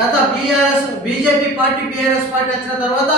గత BJP party BRS party వచ్చిన తర్వాత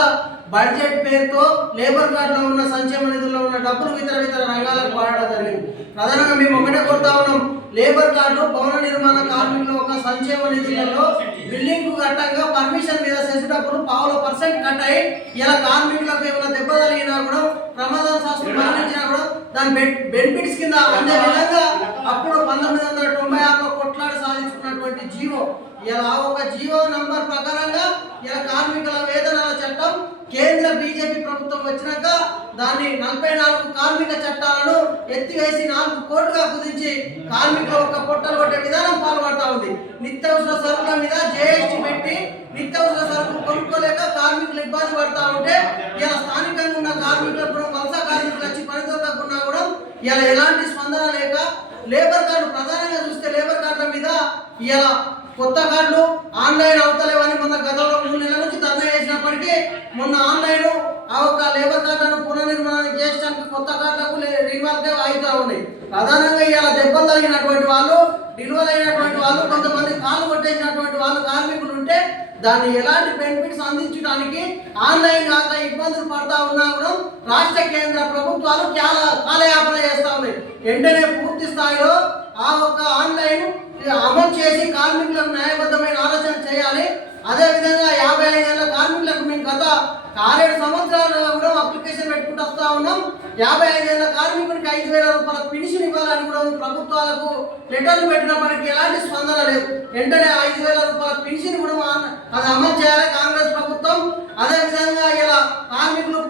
బడ్జెట్ పేరుతో లేబర్ కార్డులో ఉన్న సంక్షేమ నిధుల్లో ఉన్న డబ్బులు ఇతర రంగాలకు వాడడం జరిగింది. ప్రధానంగా మేము ఒకటే కోరుతా ఉన్నాం, లేబర్ కార్డు భవన నిర్మాణ కార్మికుల ఒక సంక్షేమ నిధులలో బిల్డింగ్ కట్టంగా పర్మిషన్ మీద సెస్ డబ్బులు 0.5% కట్ అయ్యి ఇలా కార్మికులకు ఏమైనా దెబ్బ తగిలినా కూడా ప్రమాదం శాస్త్రం మరణించినా కూడా దాని బెనిఫిట్స్ కింద అందే విధంగా అప్పుడు 1996లో కొట్లాడి సాధించుకున్నటువంటి జీవో ఇలా ఒక జీవో నంబర్ ప్రకారంగా ఇలా కార్మికుల వేతనాల చట్టం కేంద్ర బీజేపీ ప్రభుత్వం వచ్చినాక దాన్ని 44 కార్మిక చట్టాలను ఎత్తివేసి 4 కోట్లుగా కుదించి కార్మికుల ఒక పొట్టలు కొట్టే విధానం పాల్పడతా ఉంది. నిత్యావసర సరుకుల మీద జీఎస్టీ పెట్టి నిత్యావసర సరుకులు కొనుక్కోలేక కార్మికులు ఇబ్బంది పడతా ఉంటే ఇలా స్థానికంగా ఉన్న కార్మికులకు కూడా వలస కార్మికులు వచ్చి పని దొరకకుండా కూడా ఇలా ఎలాంటి స్పందన లేక లేబర్ కార్డు ప్రధానంగా చూస్తే లేబర్ కార్డుల మీద ఇలా కొత్త కార్డులు ఆన్లైన్ అవుతలేవని మొన్న గతంలో 3 నెలల నుంచి ధర్నా చేసినప్పటికీ మొన్న ఆన్లైన్ ఆ ఒక లేబర్ కార్డులను పునర్నిర్మాణం చేయడానికి కొత్త కార్డులకు రివాల్వ్ అవుతా ఉన్నాయి. ప్రధానంగా ఇలా దెబ్బలు తగినటువంటి వాళ్ళు, డెలివరీ అయినటువంటి వాళ్ళు, కొంతమంది కాలు కొట్టేసినటువంటి వాళ్ళు కార్మికులు ఉంటే దాన్ని ఎలాంటి బెనిఫిట్స్ అందించడానికి ఆన్లైన్ కాక ఇబ్బందులు పడతా ఉన్నా కూడా రాష్ట్ర కేంద్ర ప్రభుత్వాలు చాలా కాలయాపన చేస్తా ఉన్నాయి. వెంటనే పూర్తి స్థాయిలో ఆ ఒక్క ఆన్లైన్ అమలు చేసి కార్మికులకు న్యాయబద్ధమైన ఆలోచన చేయాలి. అదేవిధంగా 55 ఏళ్ల కార్మికులకు మేము గత 6-7 సంవత్సరాలుగా కూడా అప్లికేషన్ పెట్టుకుంటూ వస్తూ ఉన్నాం. 55 ఏళ్ల కార్మికునికి 5,000 రూపాయల పెన్షన్ ఇవ్వాలని కూడా ప్రభుత్వాలకు లెటర్లు పెట్టినప్పటికీ ఎలాంటి స్పందన లేదు. వెంటనే 5,000 రూపాయల పెన్షన్ కూడా అది అమలు చేయాలి కాంగ్రెస్ ప్రభుత్వం. అదేవిధంగా ఇలా కార్మికులు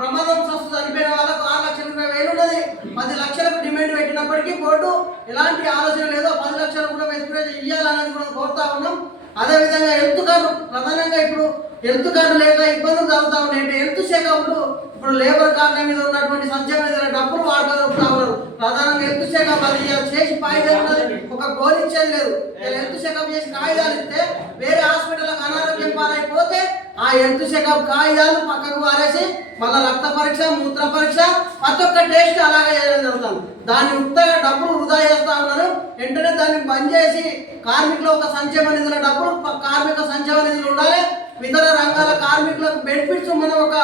ప్రమాదం చనిపోయిన వాళ్ళకు 6,20,000 ఉన్నది 10 లక్షలకు డిమాండ్ పెట్టినప్పటికీ బోర్డు ఎలాంటి ఆలోచన లేదో 10 లక్షలు కూడా ఎక్స్ప్రెస్ ఇవ్వాలనేది కూడా కోరుతా ఉన్నాం. అదేవిధంగా హెల్త్ కార్డు ప్రధానంగా ఇప్పుడు హెల్త్ కార్డు లేక ఇబ్బందులు జరుగుతూ ఉన్నాయి. అంటే హెల్త్ చెకప్లు ఇప్పుడు లేబర్ కార్డుల మీద ఉన్నటువంటి సంక్షేమ డబ్బులు వాడుతూ ఉన్నారు. ప్రధానంగా హెల్త్ చెకప్ అది చేసి కాయిదాలు ఉన్నది, ఒక గోల్ ఇచ్చేది లేదు. హెల్త్ చెకప్ చేసి కాయిదాలు ఇస్తే వేరే హాస్పిటల్కి అనారోగ్యం పాలైపోతే ఆ హెల్త్ చెకప్ కాయిదాలు పక్కకు వారేసి మళ్ళీ రక్త పరీక్ష, మూత్ర పరీక్ష, ప్రతి ఒక్క టెస్ట్ అలాగే చేయడం జరుగుతుంది. దాన్ని ఉత్తగా డబ్బులు వృధా చేస్తా ఉన్నారు. వెంటనే దాన్ని బంద్ చేసి కార్మికుల ఒక సంక్షేమ నిధుల డబ్బులు కార్మిక సంక్షేమ నిధులు ఉండాలి. ఇతర రంగాల కార్మికులకు బెనిఫిట్స్ మనం ఒక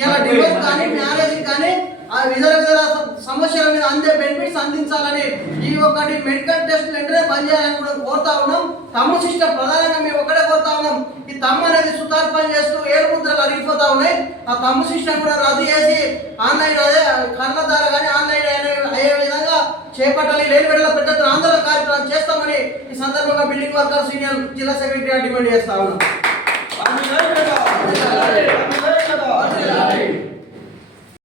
ఇలా డివోర్స్ కానీ మ్యారేజ్ కానీ ఆ ఇతర సమస్యల మీద అందే బెనిఫిట్స్ అందించాలని ఈ ఒకటి మెడికల్ టెస్ట్ వెంటనే బంద్ చేయాలని కూడా కోరుతా ఉన్నాం. తమ్ము సిస్టమ్ ప్రధానంగా మేము ఒకటే కోరుతా ఉన్నాం. ఈ తమ్ము అనేది సుతార్ పని చేస్తూ 7 ముద్రలు అరిగిపోతా ఉన్నాయి. ఆ తమ్ము సిస్టమ్ కూడా రద్దు చేసి ఆన్లైన్ అదే కళ్ళ ద్వారా కానీ ఆన్లైన్ అయ్యే విధంగా చేపట్టాలి. లేని వెళ్ళ పెద్ద ఆందోళన కార్యక్రమం చేస్తామని ఈ సందర్భంగా బిల్డింగ్ వర్కర్స్ యూనియన్ జిల్లా సెక్రటరీ డిమాండ్ చేస్తా ఉన్నాం.